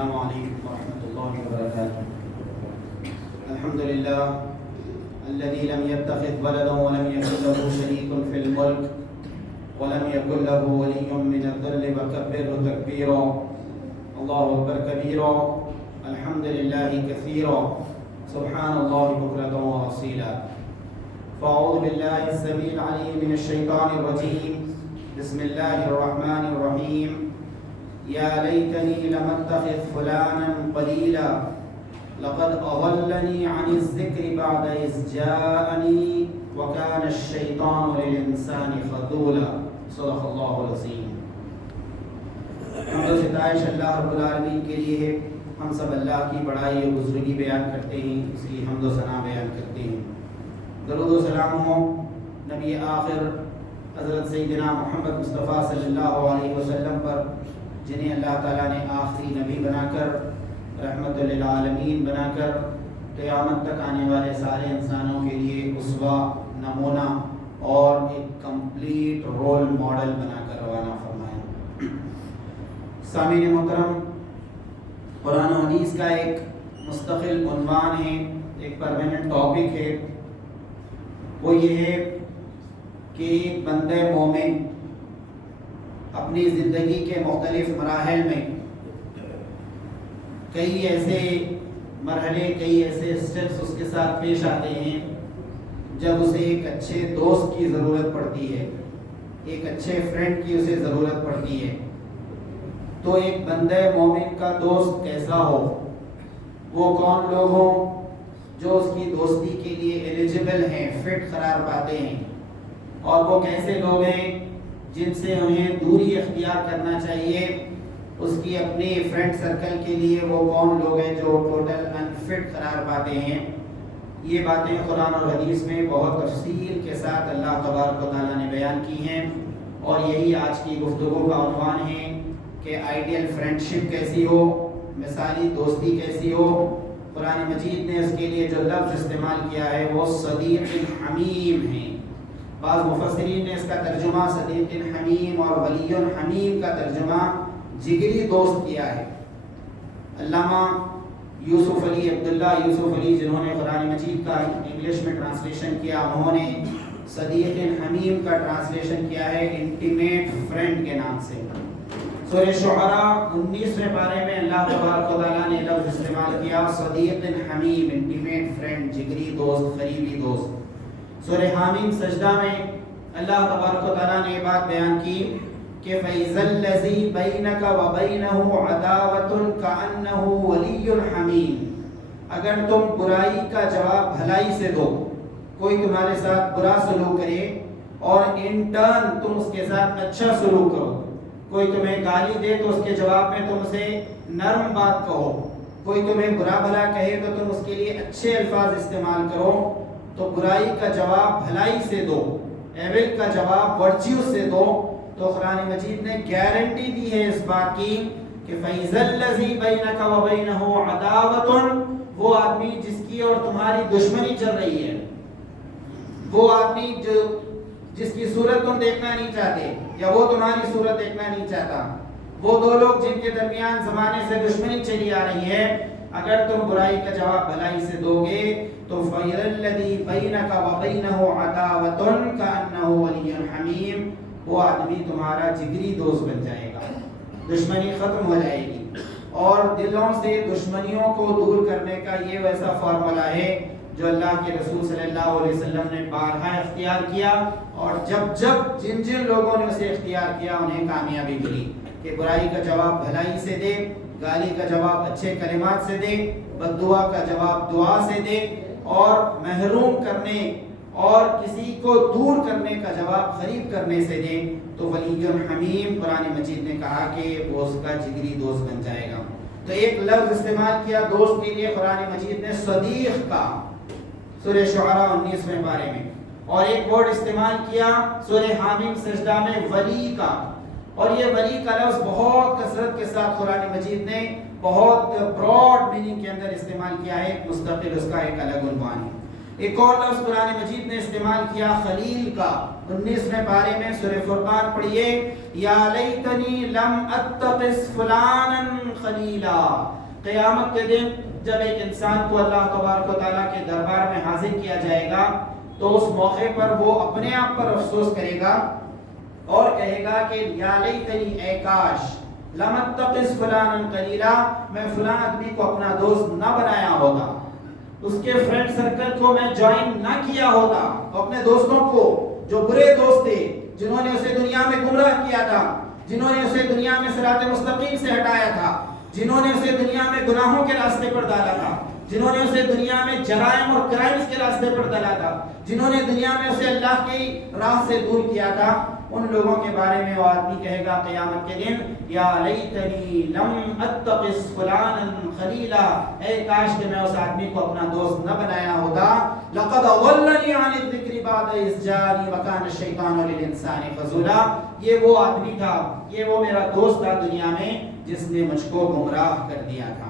السلام علیکم ورحمۃ اللہ وبرکاتہ. الحمد للہ الذي لم يتخذ ولدا ولم يكن له شريك في الملك ولم يكن له ولي من الذل وكبره تكبيرا. الله أكبر كبيرا. الحمد لله كثيرا. سبحان الله بكرة وأصيلا. فأعوذ بالله السميع العليم من الشيطان الرجيم. بسم الله الرحمن الرحيم. يا ليتني لم اتخذ فلانا قليلا لقد أضلني عن الذكر بعد إذ جاءني وكان الشيطان للإنسان خذولا. صدق الله العظيم. حمد و ستائش اللہ رب العالمین کے لیے ہے. ہم سب اللہ کی بڑائی و بزرگی بیان کرتے ہیں، اس لیے حمد و ثنا بیان کرتے ہیں. درود و سلام ہو نبی آخر حضرت سیدنا محمد مصطفیٰ صلی اللہ علیہ وسلم پر، جنہیں اللہ تعالیٰ نے آخری نبی بنا کر، رحمت للعالمین بنا کر، قیامت تک آنے والے سارے انسانوں کے لیے اسوہ، نمونہ اور ایک کمپلیٹ رول ماڈل بنا کر روانہ فرمایا. سامعین محترم، قرآن و حدیث کا ایک مستقل عنوان ہے، ایک پرماننٹ ٹاپک ہے. وہ یہ ہے کہ ایک بندہ مومن اپنی زندگی کے مختلف مراحل میں کئی ایسے مرحلے، کئی ایسے اسٹیپس اس کے ساتھ پیش آتے ہیں جب اسے ایک اچھے دوست کی ضرورت پڑتی ہے، ایک اچھے فرینڈ کی اسے ضرورت پڑتی ہے. تو ایک بندہ مومن کا دوست کیسا ہو، وہ کون لوگ ہوں جو اس کی دوستی کے لیے ایلیجیبل ہیں، فٹ قرار پاتے ہیں، اور وہ کیسے لوگ ہیں جن سے انہیں دوری اختیار کرنا چاہیے اس کی اپنی فرینڈ سرکل کے لیے. وہ کون لوگ ہیں جو ٹوٹل انفٹ قرار پاتے ہیں. یہ باتیں قرآن اور حدیث میں بہت تفصیل کے ساتھ اللہ تبارک و تعالیٰ نے بیان کی ہیں، اور یہی آج کی گفتگو کا عنوان ہے کہ آئیڈیل فرینڈشپ کیسی ہو، مثالی دوستی کیسی ہو. قرآن مجید نے اس کے لیے جو لفظ استعمال کیا ہے وہ صدیق حمیم ہے. بعض مفسرین نے اس کا ترجمہ صدیق حمیم اور ولی حمیم کا ترجمہ جگری دوست کیا ہے. علامہ یوسف علی عبداللہ یوسف علی، جنہوں نے قرآن مجید کا انگلش میں ٹرانسلیشن کیا، انہوں نے صدیق حمیم کا ٹرانسلیشن کیا ہے انٹیمیٹ فرینڈ کے نام سے. سورہ شعراء 19ویں پارے میں اللہ تبارک و تعالیٰ نے لفظ استعمال کیا صدیق حمیم، انٹیمیٹ فرینڈ، جگری دوست، قریبی دوست. سورہ حامیم سجدہ میں اللہ تبارک و تعالیٰ نے یہ بات بیان کی کہ فَإِذَا الَّذِي بَيْنَكَ وَبَيْنَهُ عَدَاوَةٌ كَأَنَّهُ وَلِيٌّ حَمِيمٌ. اگر تم برائی کا جواب بھلائی سے دو، کوئی تمہارے ساتھ برا سلوک کرے اور ان ٹرن تم اس کے ساتھ اچھا سلوک کرو، کوئی تمہیں گالی دے تو اس کے جواب میں تم اسے نرم بات کہو، کوئی تمہیں برا بھلا کہے تو تم اس کے لیے اچھے الفاظ استعمال کرو. تو برائی کا جواب بھلائی سے دو، ایول کا جواب ورچیو سے دو. تو قرآن مجید نے گارنٹی دی ہے اس بات کی کہ فَإِذَا الَّذِي بَيْنَكَ وَبَيْنَهُ عَدَاوَةٌ، وہ آدمی جس کی اور تمہاری دشمنی چل رہی ہے، وہ آدمی جس کی صورت تم دیکھنا نہیں چاہتے یا وہ تمہاری صورت دیکھنا نہیں چاہتا، وہ دو لوگ جن کے درمیان زمانے سے دشمنی چلی آ رہی ہے، اگر تم برائی کا جواب بھلائی سے دو گے تو فَإِذَا الَّذِي بَيْنَكَ وَبَيْنَهُ عَدَاوَةٌ كَأَنَّهُ وَلِيٌّ حَمِيمٌ، وہ آدمی تمہارا جگری دوست بن جائے گا، دشمنی ختم ہو جائے گی. اور دلوں سے دشمنیوں کو دور کرنے کا یہ ویسا فارمولا ہے جو اللہ کے رسول صلی اللہ علیہ وسلم نے بارہا اختیار کیا، اور جب جن لوگوں نے اسے اختیار کیا انہیں کامیابی ملی کہ برائی کا جواب بھلائی سے دے، گالی کا جواب اچھے کلمات سے دے، بد دعا کا جواب دعا سے دے، اور محروم کرنے اور کسی کو دور کرنے کا جواب قریب کرنے سے دے. تو ولی حمیم قرآن مجید نے کہا کہ وہ اس کا جگری دوست بن جائے گا. تو ایک لفظ استعمال کیا دوست کے لیے قرآن مجید نے صدیق کا سورہ شعراء 19ویں پارے میں، اور ایک ورڈ استعمال کیا سورہ حامیم سجدہ میں ولی کا. اور یہ ولی کا لفظ بہت کثرت کے ساتھ قرآن مجید نے بہت براڈ میننگ کے اندر استعمال کیا ہے، مستقل اس کا ایک الگ عنوان ہے. ایک اور لفظ قرآن مجید نے استعمال کیا خلیل کا، 19ویں پارے میں سورہ فرقان پڑھیے، یا لیتنی لم اتخذ فلانا خلیلا۔ قیامت کے دن جب ایک انسان کو اللہ تبارک و تعالیٰ کے دربار میں حاضر کیا جائے گا تو اس موقع پر وہ اپنے آپ پر افسوس کرے گا اور کہے گا کہ یا لیتنی، اے کاش، لم اتخذ فلانا خلیلا، میں فلاں آدمی کو اپنا دوست نہ بنایا ہوتا، اس کے فرینڈ سرکل کو میں جوائن نہ کیا ہوتا، اپنے دوستوں کو جو برے دوست تھے، جنہوں نے اسے دنیا میں گمراہ کیا تھا، جنہوں نے اسے دنیا میں صراط مستقیم سے ہٹایا تھا، جنہوں نے اسے دنیا میں گناہوں کے راستے پر ڈالا تھا، جنہوں نے اسے دنیا میں جرائم اور کرائمز کے راستے پر ڈالا تھا، جنہوں نے دنیا میں اسے اللہ کی راہ سے دور کیا تھا، ان لوگوں کے بارے میں وہ آدمی کہے گا قیامت کے دن، یا لیتنی لم اتخذ فلانا خلیلا، اے کاش کہ میں اس آدمی کو اپنا دوست نہ بنایا ہوتا، لقد اضلنی عن الذکر بعد اذ جاءنی وکان الشیطان للانسان خذولا۔ یہ وہ آدمی تھا، یہ وہ میرا دوست تھا دنیا میں جس نے مجھ کو گمراہ کر دیا تھا۔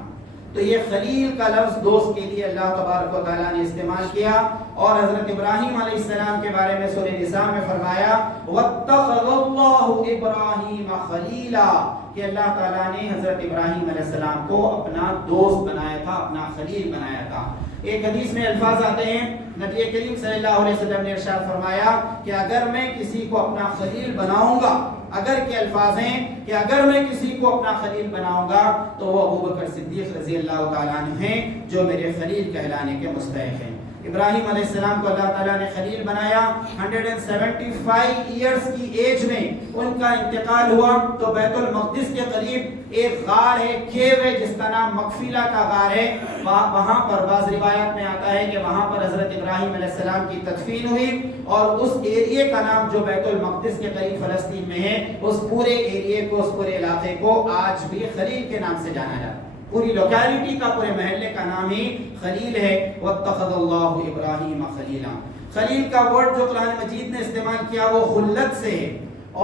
تو یہ خلیل کا لفظ دوست کے لیے اللہ تبارک و تعالیٰ نے استعمال کیا، اور حضرت ابراہیم علیہ السلام کے بارے میں سورہ نساء میں فرمایا وَاتَّخَذَ اللَّهُ إِبْرَاهِيمَ خَلِيلًا، کہ اللہ تعالیٰ نے حضرت ابراہیم علیہ السلام کو اپنا دوست بنایا تھا، اپنا خلیل بنایا تھا۔ ایک حدیث میں الفاظ آتے ہیں، نبی کریم صلی اللہ علیہ وسلم نے ارشاد فرمایا کہ اگر میں کسی کو اپنا خلیل بناؤں گا، اگر کے الفاظ ہیں کہ اگر میں کسی کو اپنا خلیل بناؤں گا تو وہ ابوبکر صدیق رضی اللہ تعالیٰ عنہ ہیں جو میرے خلیل کہلانے کے مستحق ہیں۔ ابراہیم علیہ السلام کو اللہ تعالیٰ نے خلیل بنایا، 175 ایئرز کی ایج میں ان کا انتقال ہوا تو بیت المقدس کے قریب ایک غار ہے، کیو ہے جس کا نام مغفیلہ کا غار ہے، وہاں پر بعض روایات میں آتا ہے کہ وہاں پر حضرت ابراہیم علیہ السلام کی تدفین ہوئی، اور اس ایریے کا نام جو بیت المقدس کے قریب فلسطین میں ہے، اس پورے ایریے کو، اس پورے علاقے کو آج بھی خلیل کے نام سے جانا جاتا ہے، پوری لوکیلٹی کا، پورے محلے کا نام ہی خلیل ہے۔ وَاتَّخَذَ اللَّهُ إِبْرَاهِيمَ خَلِيلًا، خلیل کا ورڈ جو قرآن مجید نے استعمال کیا وہ خلت سے ہے،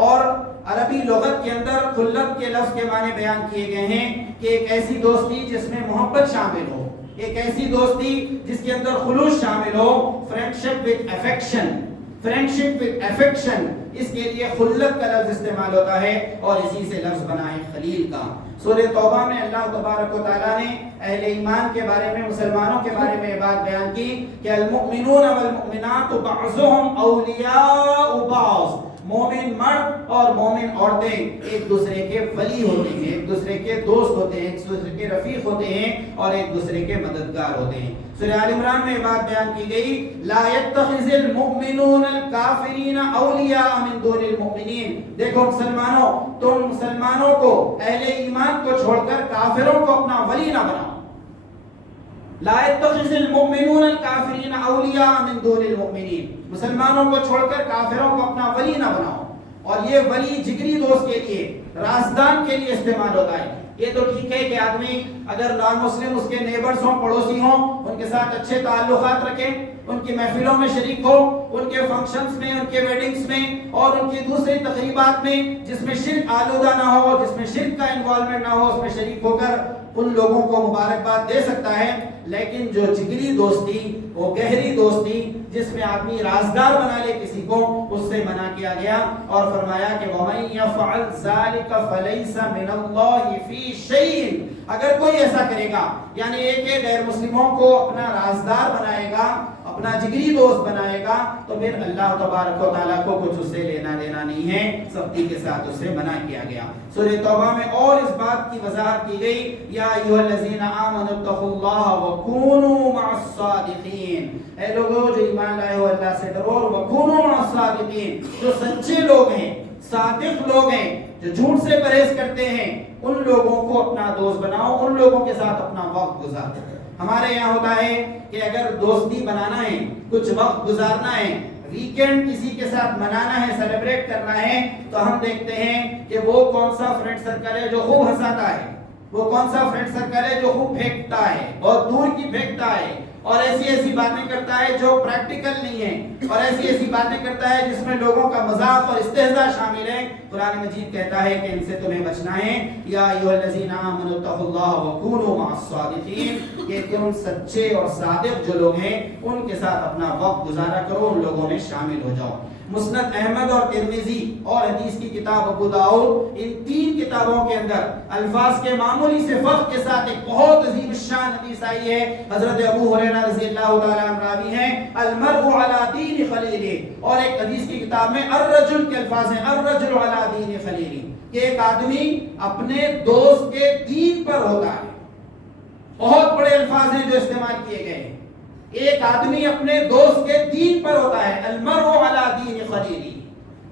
اور عربی لغت کے اندر خلت کے لفظ کے معنی بیان کیے گئے ہیں کہ ایک ایسی دوستی جس میں محبت شامل ہو، ایک ایسی دوستی جس کے اندر خلوص شامل ہو، friendship with affection, friendship with affection, اس کے لیے خلت کا لفظ استعمال ہوتا ہے، اور اسی سے لفظ بنا ہے خلیل کا۔ سورہ توبہ میں اللہ تبارک و تعالیٰ نے اہل ایمان کے بارے میں، مسلمانوں کے بارے میں یہ بات بیان کی کہ المؤمنون والمؤمنات بعضهم اولیاء بعض، مومن مرد اور مومن عورتیں ایک دوسرے کے ولی ہوتے ہیں، ایک دوسرے کے دوست ہوتے ہیں، ایک دوسرے کے رفیق ہوتے ہیں، اور ایک دوسرے کے مددگار ہوتے ہیں۔ سورہ آل عمران میں یہ بات بیان کی گئی لا يتخذ المؤمنون الکافرین اولیاء من دون المؤمنین، دیکھو مسلمانوں، تم مسلمانوں کو، اہل ایمان کو چھوڑ کر کافروں کو اپنا ولی نہ بناؤ۔ لا يتخذ المؤمنون الکافرین اولیاء من دون المؤمنین، مسلمانوں کو چھوڑ کر کافروں کو اپنا ولی نہ بناؤ۔ اور یہ ولی جگری دوست کے لیے، رازدان کے لیے استعمال ہوتا ہے۔ یہ تو ٹھیک ہے کہ آدمی اگر نان مسلم اس کے نیبرز ہوں، پڑوسی ہوں، ان کے ساتھ اچھے تعلقات رکھیں، ان کی محفلوں میں شریک ہو، ان کے فنکشنز میں، ان کے ویڈنگز میں، اور ان کی دوسری تقریبات میں جس میں شرک آلودہ نہ ہو، جس میں شرک کا انوالومنٹ نہ ہو، اس میں شریک ہو کر ان لوگوں کو مبارکباد دے سکتا ہے۔ لیکن جو جگری دوستی، وہ گہری دوستی جس میں آدمی رازدار بنا لے کسی کو، اس سے منع کیا گیا، اور فرمایا کہ وَمَن يَفْعَلْ ذَلِكَ فَلَيْسَ مِنَ اللَّهِ فِي شَيْءٍ، اگر کوئی ایسا کرے گا، یعنی ایک غیر مسلموں کو اپنا رازدار بنائے گا، اپنا جگری دوست بنائے گا، تو پھر اللہ تبارک و تعالیٰ کو کچھ اس سے لینا دینا نہیں ہے، سختی کے ساتھ اسے منع کیا گیا۔ سورہ توبہ میں اور اس بات کی وضاحت کی گئی یا ایھا الذین آمنوا اتقوا اللہ وکونوا مع الصادقین، اے لوگوں جو ایمان لائے ہو اللہ سے ڈرو، اور وکونوا مع الصادقین، جو سچے لوگ ہیں، صادق لوگ ہیں، جو جھوٹ سے پرہیز کرتے ہیں، ان لوگوں کو اپنا دوست بناؤ، ان لوگوں کے ساتھ اپنا وقت گزارو۔ ہمارے یہاں ہوتا ہے کہ اگر دوستی بنانا ہے، کچھ وقت گزارنا ہے، ویکینڈ کسی کے ساتھ منانا ہے، سیلیبریٹ کرنا ہے، تو ہم دیکھتے ہیں کہ وہ کون سا فرینڈ سرکل ہے جو خوب ہنساتا ہے، وہ کون سا فرینڈ سرکل ہے جو خوب پھینکتا ہے، بہت دور کی پھینکتا ہے، اور ایسی ایسی باتیں کرتا ہے جو پریکٹیکل نہیں ہیں، اور ایسی ایسی باتیں کرتا ہے جس میں لوگوں کا مذاق اور استہزاء شامل ہے، قرآن مجید کہتا ہے کہ ان سے تمہیں بچنا ہے۔ یا ایھا الذین آمنوا اتقوا اللہ وکونوا مع الصادقین، کہ تم سچے اور صادق جو لوگ ہیں ان کے ساتھ اپنا وقت گزارا کرو، ان لوگوں میں شامل ہو جاؤ۔ مسند احمد اور ترمذی اور حدیث کی کتاب ابو داؤد، ان تین کتابوں کے اندر الفاظ کے معمولی سے فرق کے ساتھ ایک بہت عظیم الشان حدیث آئی ہے۔ حضرت ابو ہریرہ رضی اللہ تعالیٰ عنہ راوی ہیں، المرء علی دین خلیلہ، اور ایک حدیث کی کتاب میں الرجل کے الفاظ ہیں، الرجل علی دین خلیلہ، کہ ایک آدمی اپنے دوست کے دین پر ہوتا ہے۔ بہت بڑے الفاظ ہیں جو استعمال کیے گئے ہیں، ایک آدمی اپنے دوست کے دین پر ہوتا ہے، المرء علی دین خلیلہ،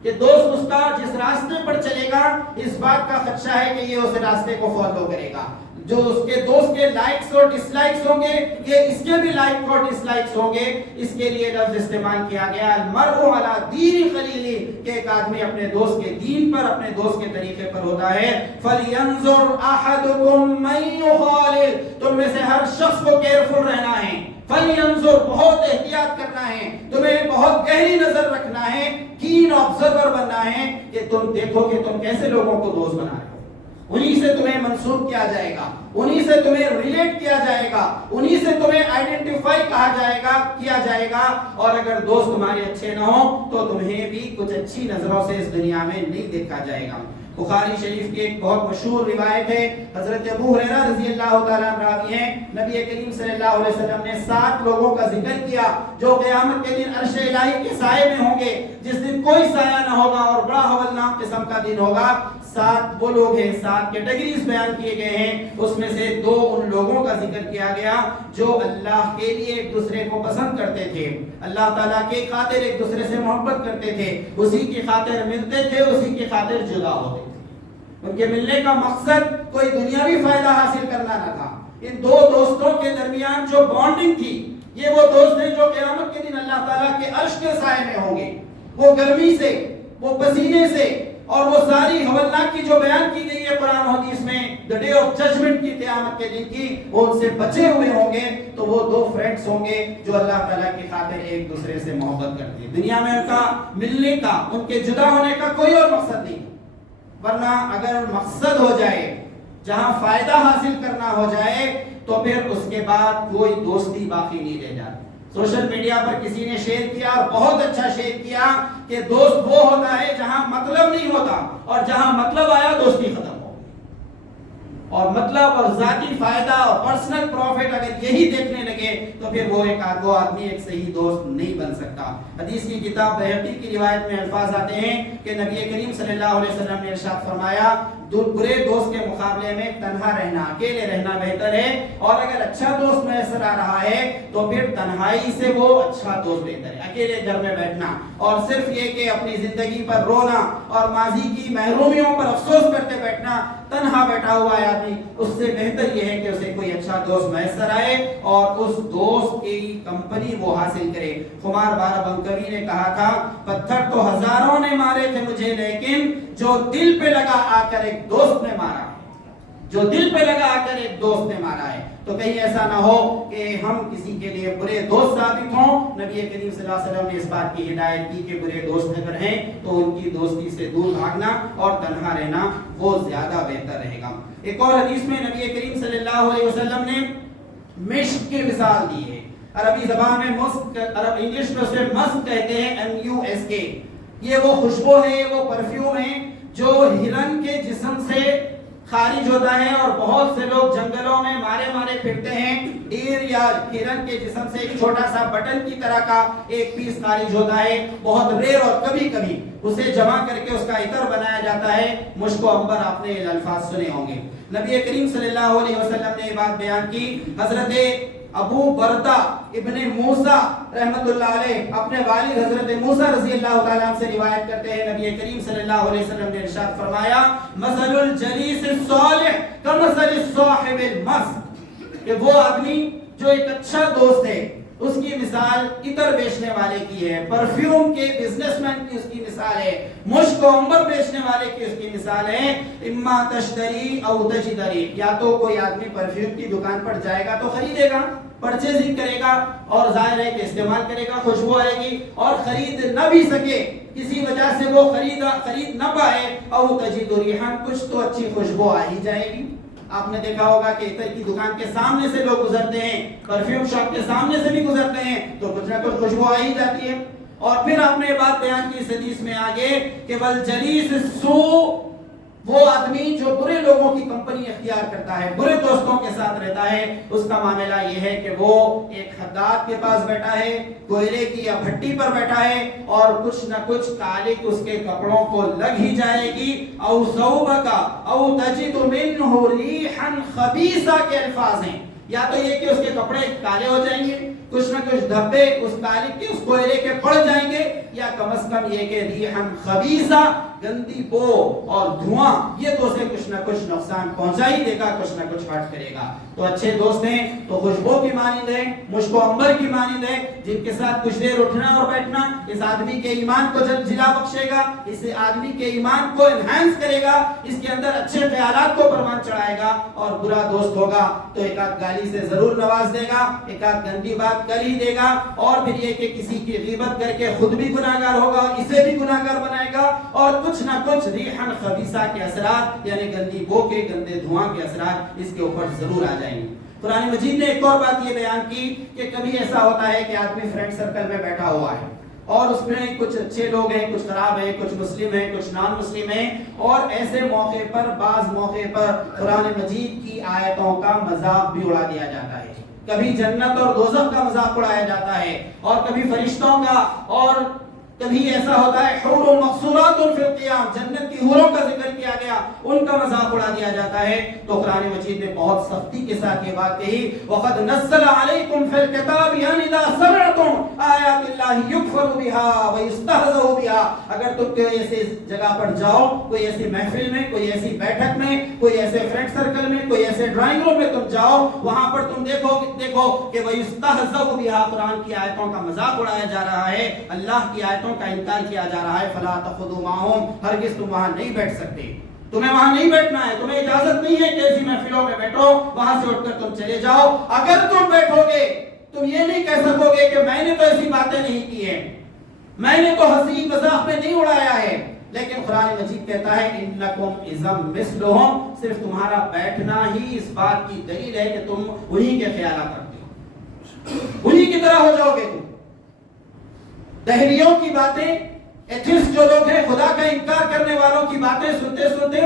کہ دوست اس کا جس راستے پر چلے گا اس بات کا خدشہ ہے کہ یہ اس راستے کو فالو کرے گا، جو اس کے دوست کے لائکس اور ڈس لائکس ہوں گے یہ اس کے بھی لائک اور ڈس لائکس ہوں گے، اس کے لیے لفظ استعمال کیا گیا المرء علی دین خلیلہ، کہ ایک آدمی اپنے دوست کے دین پر، اپنے دوست کے طریقے پر ہوتا ہے۔ فَلْيَنْظُرْ أَحَدُكُمْ مَنْ يُخَالِلْ، تم میں سے ہر شخص کو کیئرفل رہنا ہے، فَلْيَنْظُرْ بہت احتیاط کرنا ہے، تمہیں بہت گہری نظر رکھنا ہے، کین آبزرور بننا ہے، کہ تم دیکھو کہ تم کیسے لوگوں کو دوست بنا رہے ہو، انہی سے تمہیں منسوب کیا جائے گا، انہی سے تمہیں ریلیٹ کیا جائے گا، انہی سے تمہیں آئیڈینٹیفائی کیا جائے گا، اور اگر دوست تمہارے اچھے نہ ہو تو تمہیں بھی کچھ اچھی نظروں سے اس دنیا میں نہیں دیکھا جائے گا۔ بخاری شریف کی ایک بہت مشہور روایت ہے، حضرت ابو ہریرہ رضی اللہ تعالیٰ عنہ راوی ہیں، نبی کریم صلی اللہ علیہ وسلم نے 7 لوگوں کا ذکر کیا جو قیامت کے دن عرش الہی کے سائے میں ہوں گے، جس دن کوئی سایہ نہ ہوگا اور بڑا ہولناک قسم کا دن ہوگا۔ 7 وہ لوگ ہیں، 7 کیٹیگریز بیان کیے گئے ہیں، اس میں سے 2 ان لوگوں کا ذکر کیا گیا جو اللہ کے لیے ایک دوسرے کو پسند کرتے تھے، اللہ تعالیٰ کے خاطر ایک دوسرے سے محبت کرتے تھے، اسی کی خاطر ملتے تھے، اسی کی خاطر جدا ہوتے تھے، ان کے ملنے کا مقصد کوئی دنیاوی فائدہ حاصل کرنا نہ تھا۔ ان 2 دوستوں کے درمیان جو بانڈنگ تھی، یہ وہ دوست ہیں جو قیامت کے دن اللہ تعالیٰ کے عرش کے سائے میں ہوں گے، وہ گرمی سے، وہ پسینے سے، اور وہ ساری ہولناکی جو بیان کی گئی ہے قرآن و حدیث میں the day of judgment کی، قیامت کے دن کی، وہ ان سے بچے ہوئے ہوں گے، تو وہ 2 فرینڈز ہوں گے جو اللہ تعالیٰ کی خاطر ایک دوسرے سے محبت کرتے ہیں۔ دنیا میں ان کا ملنے کا، ان کے جدا ہونے کا کوئی اور مقصد نہیں، ورنہ اگر مقصد ہو جائے، جہاں فائدہ حاصل کرنا ہو جائے، تو پھر اس کے بعد کوئی دوستی باقی نہیں رہ جاتی۔ سوشل میڈیا پر کسی نے شیئر کیا، اور بہت اچھا شیئر کیا، کہ دوست وہ ہوتا ہے جہاں مطلب نہیں ہوتا، اور جہاں مطلب آیا دوستی ختم ہو گئی، اور مطلب اور ذاتی فائدہ اور پرسنل پروفٹ اگر یہی دیکھنے لگے تو پھر وہ آدمی ایک صحیح دوست نہیں بن سکتا۔ حدیث کی کتاب بہقی کی روایت میں الفاظ آتے ہیں کہ نبی کریم صلی اللہ علیہ وسلم نے ارشاد فرمایا، برے دوست کے مقابلے میں تنہا رہنا، اکیلے رہنا بہتر ہے، اور اگر اچھا دوست میسر آ رہا ہے تو پھر تنہائی سے وہ اچھا دوست بہتر ہے۔ اکیلے گھر میں بیٹھنا اور صرف یہ کہ اپنی زندگی پر رونا اور ماضی کی محرومیوں پر افسوس کرتے بیٹھنا، تنہا بیٹھا ہوا ہے آدمی، اس سے بہتر یہ ہے کہ اسے کوئی اچھا دوست میسر آئے اور اس دوست کی کمپنی وہ حاصل کرے۔ خمار بارہ بنکوی نے کہا تھا، پتھر تو ہزاروں نے مارے تھے مجھے، لیکن جو دل پہ لگا آ کر ایک دوست نے مارا ہے، جو دل پہ لگا آ کر ایک دوست نے مارا ہے۔ تو کہیں ایسا نہ ہو کہ ہم کسی کے لیے برے دوست ثابت ہوں۔ نبی کریم صلی اللہ علیہ وسلم نے اس بات کی ہدایت کی کہ برے دوست اگر ہیں تو ان کی دوستی سے دور بھاگنا اور تنہا رہنا وہ زیادہ بہتر رہے گا۔ ایک اور حدیث میں نبی کریم صلی اللہ علیہ وسلم نے مشک کی مثال دی ہے۔ عربی زبان میں مسک، انگلش میں اسے مسک کہتے ہیں، MUSK۔ یہ وہ خوشبو ہے، یہ وہ پرفیوم ہے جو ہرن کے جسم سے خارج ہوتا ہے، اور بہت سے لوگ جنگلوں میں مارے پھرتے ہیں، ڈیر یا ہرن کے جسم سے ایک چھوٹا سا بٹن کی طرح کا ایک پیس خارج ہوتا ہے، بہت ریئر، اور کبھی کبھی اسے جمع کر کے اس کا عطر بنایا جاتا ہے۔ مشک و عنبر، آپ نے الفاظ سنے ہوں گے۔ نبی کریم صلی اللہ علیہ وسلم نے یہ بات بیان کی۔ حضرت ابو بردہ ابن موسیٰ رحمت اللہ علیہ اپنے والد حضرت موسیٰ رضی اللہ تعالیٰ عنہ سے روایت کرتے ہیں، نبی کریم صلی اللہ علیہ وسلم نے ارشاد فرمایا، مثل الجلیس الصالح کمثل الصاحب المسک، کہ وہ آدمی جو ایک اچھا دوست ہے اس کی مثال عطر بیچنے والے کی ہے، پرفیوم کے بزنس مین کی اس کی مثال ہے، مشک و عنبر بیچنے والے کی اس کی مثال ہے، اما تشتری او تجدری، یا تو کوئی آدمی پرفیوم کی دکان پر جائے گا تو خریدے گا، پرچیزنگ کرے گا اور ظاہر ہے کہ استعمال کرے گا، خوشبو آئے گی، اور خرید نہ بھی سکے کسی وجہ سے وہ خرید نہ پائے، او تجد ریحا، کچھ تو اچھی خوشبو آ ہی جائے گی۔ آپ نے دیکھا ہوگا کہ عطر کی دکان کے سامنے سے لوگ گزرتے ہیں، پرفیوم شاپ کے سامنے سے بھی گزرتے ہیں تو کچھ نہ کچھ خوشبو آ ہی جاتی ہے۔ اور پھر آپ نے یہ بات بیان کی اس حدیث میں آگے کہ والجلیس السوء، وہ آدمی جو برے لوگوں کی کمپنی اختیار کرتا ہے، برے دوستوں کے ساتھ رہتا ہے، اس کا معاملہ یہ ہے کہ وہ ایک حداد کے پاس بیٹھا ہے، کوئلے کی یا بھٹی پر بیٹھا ہے، اور کچھ نہ کچھ کالک اس کے کپڑوں کو لگ ہی جائے گی۔ او ثوبک او تجد منہ ریحا خبیثہ کے الفاظ ہیں، یا تو یہ کہ اس کے کپڑے کالے ہو جائیں گے، کچھ نہ کچھ دھبے اس کالک کے، اس کوئلے کے پڑ جائیں گے، یا کم از کم یہ کہ ریحا خبیثہ، گندی بو اور دھواں، یہ تو اسے کچھ نہ کچھ نقصان پہنچا ہی دے گا، کچھ نہ کچھ ہرٹ کرے گا۔ تو اچھے دوست ہیں تو خوشبو کی مانند ہیں، مشک و عنبر کی مانند ہیں، جن کے ساتھ کچھ دیر اٹھنا اور بیٹھنا اس آدمی کے ایمان کو جلا بخشے گا، اس آدمی کے ایمان کو انہانس کرے گا، اس کے اندر اچھے خیالات کو پروان چڑھائے گا۔ اور برا دوست ہوگا تو ایک آدھ گالی سے ضرور نواز دے گا، ایک آدھ گندی بات کر ہی دے گا، اور پھر یہ کہ کسی کی غیبت کر کے خود بھی گناہگار ہوگا اور اسے بھی گناہگار بنائے گا، اور کچھ نہ کچھ ریحا خبیثہ کے اثرات یعنی گندی بو کے، گندے دھواں کے اثرات اس کے اوپر ضرور آ جائیں گے۔ قرآن مجید نے ایک اور بات یہ بیان کی کہ کبھی ایسا ہوتا ہے کہ آدمی فرینڈ سرکل میں بیٹھا ہوا ہے اور اس میں کچھ اچھے لوگ ہیں، کچھ خراب ہیں، کچھ مسلم ہیں، کچھ نان مسلم ہیں، اور ایسے موقع پر بعض موقع پر قرآن مجید کی آیتوں کا مذاق بھی اڑا دیا جاتا ہے۔ کبھی جنت اور دوزخ کا مذاق اڑایا جاتا ہے، اور کبھی فرشتوں کا، اور کبھی ایسا ہوتا ہے حور مقصورات فی القیام، جنت کی حوروں کا ذکر کیا گیا، ان کا مذاق اڑا دیا جاتا ہے۔ تو قرآن مجید نے بہت سختی کے ساتھ یہ بات کہی، وَقَدْ نَزَّلَ عَلَيْكُمْ فِي الْكِتَابِ أَنْ إِذَا سَمِعْتُمْ آيَاتِ اللَّهِ يُكْفَرُ بِهَا وَيُسْتَهْزَأُ بِهَا، اگر تم کوئی ایسی جگہ پر جاؤ، کوئی ایسی محفل میں، کوئی ایسی بیٹھک میں، کوئی ایسے فرینڈ سرکل میں، کوئی ایسے ڈرائنگ روم میں تم جاؤ، وہاں پر تم دیکھو کہ وَيُسْتَهْزَأُ بِهَا، قرآن کی آیتوں کا مذاق اڑایا جا رہا ہے، اللہ کی آیتوں کا انکار کیا جا رہا ہے، فلا تقعدوا معهم، ہرگز تم وہاں نہیں بیٹھ سکتے، تمہیں وہاں نہیں بیٹھنا ہے، تمہیں اجازت نہیں ہے کہ ایسی محفلوں میں بیٹھو، وہاں سے اٹھ کر تم چلے جاؤ۔ اگر تم بیٹھو گے تم یہ نہیں کہہ سکو گے کہ میں نے تو ایسی باتیں نہیں کی ہیں، میں نے تو ہنسی مذاق میں نہیں اڑایا ہے، لیکن قرآن مجید کہتا ہے انکم اذا مثلہم، صرف تمہارا بیٹھنا ہی اس بات کی دلیل ہے کہ تم انہی کے خیالات رکھتے ہو، انہی کی طرح ہو جاؤ گے تم۔ دہریوں کی باتیں، ایتھسٹ جو لوگ ہیں، خدا کا انکار کرنے والوں کی باتیں سنتے سنتے،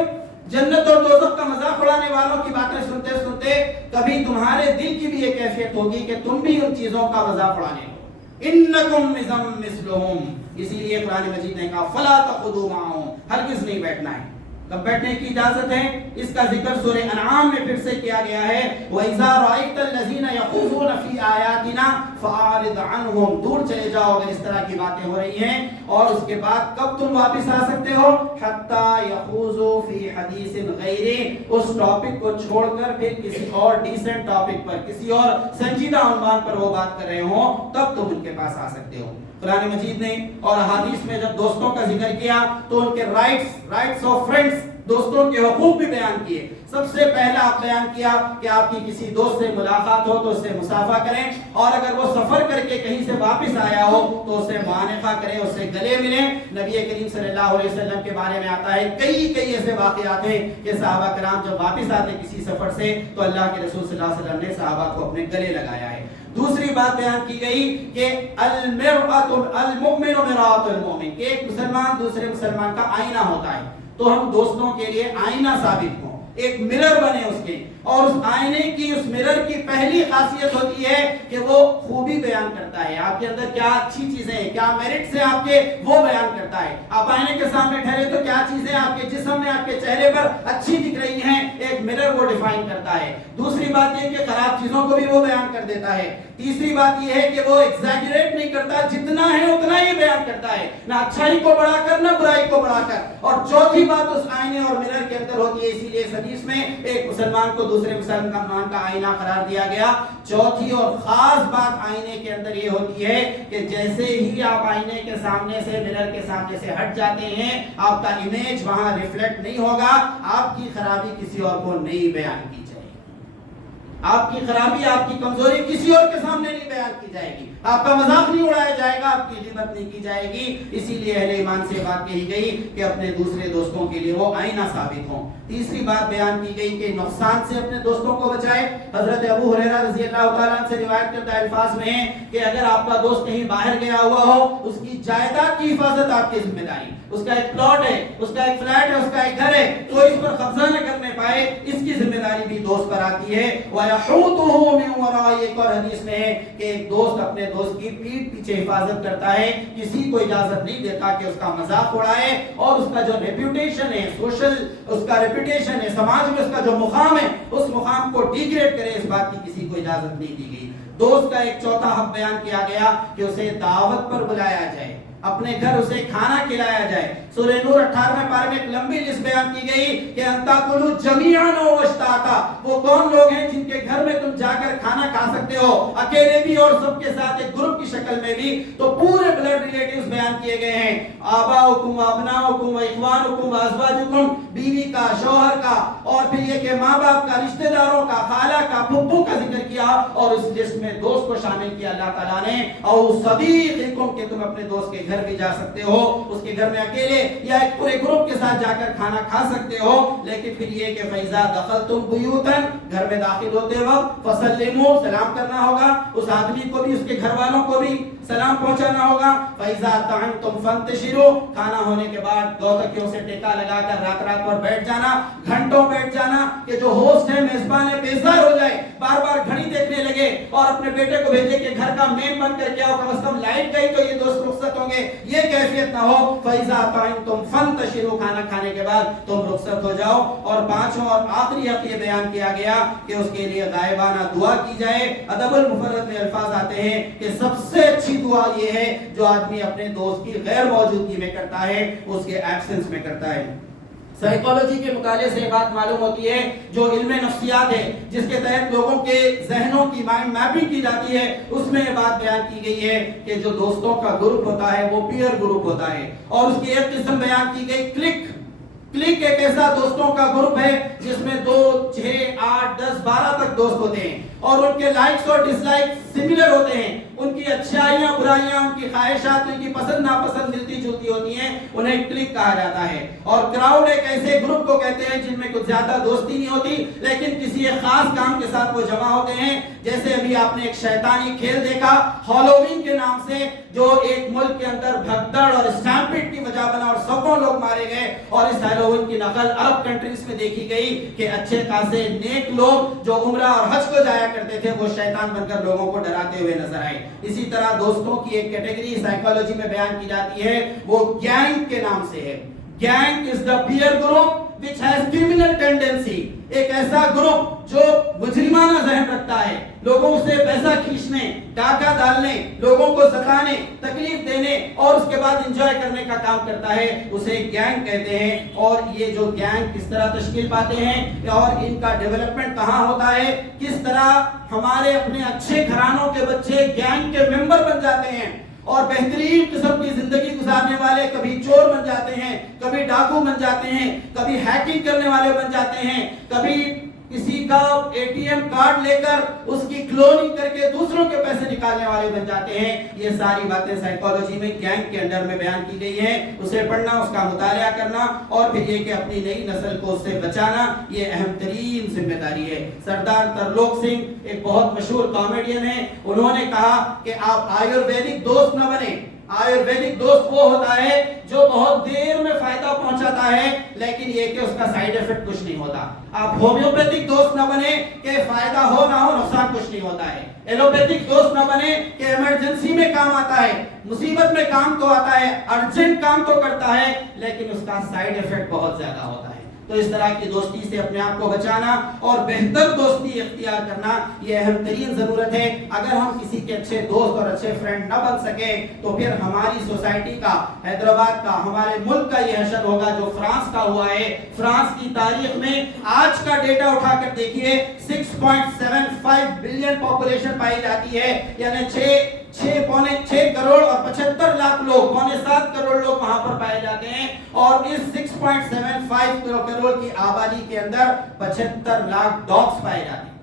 جنت اور دوزخ کا مذاق اڑانے والوں کی باتیں سنتے سنتے، کبھی تمہارے دل کی بھی یہ کیفیت ہوگی کہ تم بھی ان چیزوں کا مذاق اڑانے لو۔ انکم اذا مثلہم، اسی لیے قرآن مجید نے کہا فلا تقعدوا معهم، ہرگز نہیں بیٹھنا ہے۔ کب بیٹھنے کی اجازت ہے؟ اس کا ذکر سورہ انعام میں پھر سے کیا گیا ہے، وَإِذَا رَأَيْتَ الَّذِينَ يَخُوضُونَ فِي آيَاتِنَا فَأَعْرِضْ عَنْهُمْ، دور چلے جاؤ اگر اس طرح کی باتیں ہو رہی ہیں۔ اور اس کے بعد کب تم واپس آ سکتے ہو؟ حَتَّى يَخُوضُوا فِي حَدِيثٍ غَيْرِهِ، اس ٹاپک کو چھوڑ کر پھر کسی اور ڈیسنٹ ٹاپک پر، کسی اور سنجیدہ عنوان پر وہ بات کر رہے ہوں، تب تم ان کے پاس آ سکتے ہو۔ قرآن مجید نے اور احادیث میں جب دوستوں کا ذکر کیا تو ان کے رائٹس آف فرینڈز، دوستوں کے حقوق بھی بیان کیے۔ سب سے پہلا آپ بیان کیا کہ آپ کی کسی دوست سے ملاقات ہو تو اس سے مصافحہ کریں، اور اگر وہ سفر کر کے کہیں سے واپس آیا ہو تو اسے معانقہ کریں، اس سے گلے ملیں۔ نبی کریم صلی اللہ علیہ وسلم کے بارے میں آتا ہے کئی ایسے واقعات ہیں کہ صحابہ کرام جب واپس آتے کسی سفر سے تو اللہ کے رسول صلی اللہ علیہ وسلم نے صحابہ کو اپنے گلے لگایا ہے۔ دوسری بات بیان کی گئی کہ المؤمن مرآۃ المؤمن، کہ ایک مسلمان دوسرے مسلمان کا آئینہ ہوتا ہے، تو ہم دوستوں کے لیے آئینہ ثابت ہوں، ایک مرر بنے اس کے، اور اس آئینے کی، اس مرر کی پہلی خاصیت ہوتی ہے کہ وہ خوبی بیان کرتا ہے، آپ کے اندر کیا اچھی چیزیں ہیں، کیا میرٹس ہیں آپ کے، وہ بیان کرتا ہے۔ آپ آئینے کے سامنے ٹھہرے تو کیا چیزیں آپ کے جسم میں، آپ کے چہرے پر اچھی دکھ رہی ہیں، ایک مرر وہ ڈیفائن کرتا ہے۔ دوسری بات یہ کہ خراب چیزوں کو بھی وہ بیان کر دیتا ہے۔ تیسری بات یہ ہے کہ وہ ایگزیجریٹ نہیں کرتا، جتنا ہے اتنا ہی بیان کرتا ہے، نہ اچھائی کو بڑھا کر نہ برائی کو بڑھا کر۔ اور چوتھی بات اس آئینے اور مرر کے اندر ہوتی ہے، اسی لیے اس حدیث میں ایک مسلمان کو دوسرے مسلمان کا آئینہ قرار دیا گیا۔ چوتھی اور خاص بات آئینے کے اندر یہ ہوتی ہے کہ جیسے ہی آپ آئینے کے سامنے سے، مرر کے سامنے سے ہٹ جاتے ہیں، آپ کا امیج وہاں ریفلیکٹ نہیں ہوگا، آپ کی خرابی کسی اور کو نہیں بیان کی جائے گی۔ آپ کی خرابی آپ کی کمزوری کسی اور کے سامنے نہیں بیان کی جائے گی، آپ کا مذاق نہیں اڑایا جائے گا، آپ کی غیبت نہیں کی جائے گی. اسی لیے اہل ایمان سے بات کہی گئی کہ اپنے دوسرے دوستوں کے لیے وہ آئینہ ثابت ہوں. تیسری بات بیان کی گئی کہ نقصان سے اپنے دوستوں کو بچائے. حضرت ابو ہریرہ رضی اللہ تعالیٰ عنہ سے روایت کرتا الفاظ میں ہے کہ اگر آپ کا دوست کہیں باہر گیا ہوا ہو، اس کی جائیداد کی حفاظت آپ کی ذمہ داری. اس کا ایک پلاٹ ہے، اس کا ایک فلیٹ ہے، اس کا ایک گھر ہے، کوئی اس پر قبضہ نہ کرنے پائے، اس کی ذمہ داری بھی دوست پر آتی ہے. وَيَحُوطُهُ مِنْ وَرَائِهِ، ایک اور حدیث میں ہے کہ ایک دوست اپنے دوست کی پیٹھ پیچھے حفاظت کرتا ہے، کسی کو اجازت نہیں دیتا کہ اس کا مذاق اڑائے، اور اس کا جو ریپیوٹیشن ہے، سوشل اس کا ریپیوٹیشن ہے، سماج میں اس کا جو مقام ہے، اس مقام کو ڈیگریڈ کرے، اس بات کی کسی کو اجازت نہیں دی گئی. دوست کا ایک چوتھا حق بیان کیا گیا کہ اسے دعوت پر بلایا جائے، اپنے گھر اسے کھانا کھلایا جائے. سورہ نور 18ویں پارے میں ایک لمبی لسٹ بیان کی گئی کہ انتا کلو جمیعاً واشتاتا، وہ کون لوگ ہیں جن کے گھر میں تم جا کر کھانا کھا سکتے ہو، اکیلے بھی اور سب کے ساتھ ایک گروپ کی شکل میں بھی. تو پورے بلڈ ریلیٹیوز بیان کیے گئے ہیں، آباؤکم ابناؤکم اخوانکم ازواجکم، بیوی کا، شوہر کا، اور پھر یہ کہ ماں باپ کا، رشتہ داروں کا، خالہ کا، پھپھو کا ذکر کیا، اور اس لسٹ میں دوست کو شامل کیا اللہ تعالیٰ نے. او صدیقکم، کہ تم اپنے دوست کے گھر بھی جا سکتے ہو، اس کے گھر میں اکیلے یا ایک پورے گروپ کے ساتھ جا کر کھانا کھا سکتے ہو. لیکن پھر یہ کہ فَإِذَا دَخَلْتُمْ بُيُوتًا، گھر میں داخل ہوتے وقت فَسَلِّمُوا، سلام کرنا ہوگا، اس آدمی کو بھی اس کے گھر والوں کو بھی سلام پہنچانا ہوگا. فَإِذَا طَعِمْتُمْ فَانتَشِرُوا، کھانا ہونے کے بعد دو تکیوں سے ٹیکا لگا کر رات رات پر بیٹھ جانا، گھنٹوں بیٹھ جانا، کہ جو ہوسٹ ہے میزبان ہے بیزار ہو جائے، بار بار گھڑی دیکھنے لگے، اور اپنے بیٹے کو بھیجے کہ گھر کا مین بند کر کے آؤ، کم از کم لائٹ گئی تو یہ دوست رخصت ہوں گے، یہ کیفیت نہ ہو. فَإِذَا طَعِمْتُمْ فَانتَشِرُوا، کھانا کھانے کے بعد تم رخصت ہو جاؤ. اور پانچواں اور آخری حق یہ بیان کیا گیا کہ اس کے لیے غائبانہ دعا کی جائے. ادب المفرد میں الفاظ آتے ہیں کہ سب سے اچھی دعا یہ ہے جو آدمی اپنے دوست کی غیر موجودگی میں کرتا ہے، اس کے ایبسنس میں کرتا ہے. سائیکالوجی کے مطالعے سے بات معلوم ہوتی ہے، جو علم نفسیات ہے جس کے تحت لوگوں کے ذہنوں کی مائنڈ میپنگ کی جاتی ہے، اس میں یہ بات بیان کی گئی ہے کہ جو دوستوں کا گروپ ہوتا ہے وہ پیئر گروپ ہوتا ہے. اور اس کی ایک قسم بیان کی گئی کلک. کلک ایک ایسا دوستوں کا گروپ ہے جس میں 2 6 8 10 12 تک دوست ہوتے ہیں، اور ان کے لائکس اور ڈس لائکس سملر ہوتے ہیں، ان کی اچھائیاں برائیاں، ان کی خواہشات، ان کی پسند ناپسند ملتی جلتی ہوتی ہیں، انہیں کلک کہا جاتا ہے. اور کراؤڈ ایک ایسے گروپ کو کہتے ہیں جن میں کچھ زیادہ دوستی نہیں ہوتی، لیکن کسی ایک خاص کام کے ساتھ وہ جمع ہوتے ہیں. جیسے ابھی آپ نے ایک شیطانی کھیل دیکھا ہالووین کے نام سے، جو ایک ملک کے اندر بھگدڑ اور اسٹیمپیڈ کی وجہ بنا اور سینکڑوں لوگ مارے گئے. اور اس ہالووین کی نقل عرب کنٹریز میں دیکھی گئی کہ اچھے خاصے نیک لوگ جو عمرہ اور حج کو جایا کرتے تھے وہ شیطان بن کر لوگوں کو ڈراتے ہوئے نظر آئے. اسی طرح دوستوں کی ایک کیٹیگری سائیکالوجی میں بیان کی جاتی ہے، وہ گینگ کے نام سے ہے. Gang is the peer group which has criminal tendency، ایک ایسا گروپ جو مجرمانہ ذہن رکھتا ہے، لوگوں سے پیسہ کھینچنے، ڈاکہ ڈالنے، لوگوں کو ستانے، تکلیف دینے اور اس کے بعد انجوائے کرنے کا کام کرتا ہے، اسے گینگ کہتے ہیں. اور یہ جو گینگ کس طرح تشکیل پاتے ہیں اور ان کا ڈیولپمنٹ کہاں ہوتا ہے، کس طرح ہمارے اپنے اچھے گھرانوں کے بچے گینگ کے ممبر بن جاتے ہیں اور بہترین قسم کی زندگی گزارنے والے کبھی چور بن جاتے ہیں، کبھی ڈاکو بن جاتے ہیں، کبھی ہیکنگ کرنے والے بن جاتے ہیں، کبھی کسی کا اے ٹی ایم کارڈ لے کر اس کی کلوننگ کر کے دوسروں کے پیسے نکالنے والے بن جاتے ہیں. یہ ساری باتیں سائیکالوجی میں گینگ کے انڈر میں بیان کی گئی ہیں. اسے پڑھنا، اس کا مطالعہ کرنا اور پھر یہ کہ اپنی نئی نسل کو اس سے بچانا، یہ اہم ترین ذمہ داری ہے. سردار ترلوک سنگھ ایک بہت مشہور کامیڈین ہیں، انہوں نے کہا کہ آپ آیورویدک دوست نہ بنیں. آیورویدک دوست وہ ہوتا ہے جو بہت دیر میں فائدہ پہنچاتا ہے لیکن یہ کہ اس کا سائیڈ ایفیکٹ کچھ نہیں ہوتا. آپ ہومیوپیتھک دوست نہ بنے کہ فائدہ ہو نہ ہو نقصان کچھ نہیں ہوتا ہے. ایلوپیتھک دوست نہ بنے کہ ایمرجنسی میں کام آتا ہے، مصیبت میں کام تو آتا ہے، ارجنٹ کام تو کرتا ہے لیکن اس کا سائیڈ ایفیکٹ بہت زیادہ ہوتا ہے. تو اس طرح کی دوستی سے اپنے آپ کو بچانا اور بہتر دوستی اختیار کرنا یہ اہم ترین ضرورت ہے. اگر ہم کسی کے اچھے دوست اور اچھے فرینڈ نہ بن سکے تو پھر ہماری سوسائٹی کا، حیدرآباد کا، ہمارے ملک کا یہ حشر ہوگا جو فرانس کا ہوا ہے. فرانس کی تاریخ میں آج کا ڈیٹا اٹھا کر دیکھیے 6.75 بلین پاپولیشن پائی جاتی ہے، یعنی 6 کروڑ اور 75 لاکھ لوگ، 7 کروڑ لوگ وہاں پر پائے جاتے ہیں. اور اس 6.75 کروڑ کی آبادی کے اندر 75 لاکھ ڈاگز پائے جاتے ہیں.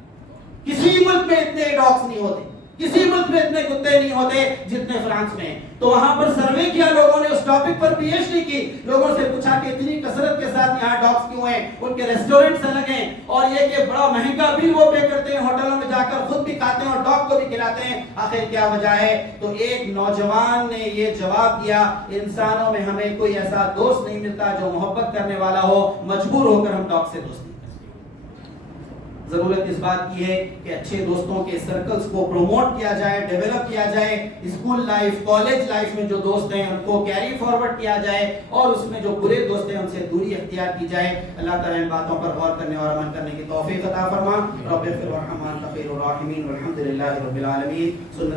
کسی ملک میں اتنے ڈاگس نہیں ہوتے، کسی ملک میں اتنے کتے نہیں ہوتے جتنے فرانس میں ہیں۔ تو وہاں پر سروے کیا لوگوں نے، اس ٹاپک پر پی ایچ ڈی کی، لوگوں سے پوچھا کہ اتنی کثرت کے ساتھ یہاں ڈاگس کیوں ہیں، ان کے ریسٹورنٹس الگ ہیں، اور یہ کہ بڑا مہنگا بل وہ پے کرتے ہیں، ہوٹلوں میں جا کر خود بھی کھاتے ہیں اور ڈاگ کو بھی کھلاتے ہیں، آخر کیا وجہ ہے؟ تو ایک نوجوان نے یہ جواب دیا، انسانوں میں ہمیں کوئی ایسا دوست نہیں ملتا جو محبت کرنے والا ہو، مجبور ہو کر ہم ڈاگ سے دوستی۔ ضرورت اس بات کی ہے کہ اچھے دوستوں کے سرکلز کو پروموٹ کیا جائے، ڈیولپ کیا جائے، اسکول لائف، کالج لائف میں جو دوست ہیں ان کو کیری فارورڈ کیا جائے، اور اس میں جو برے دوست ہیں ان سے دوری اختیار کی جائے۔ اللہ تعالیٰ ان باتوں پر غور کرنے اور عمل کرنے کی توفیق عطا فرما۔ رب اغفر وارحم وانت خیر الراحمین والحمد للہ رب العالمین۔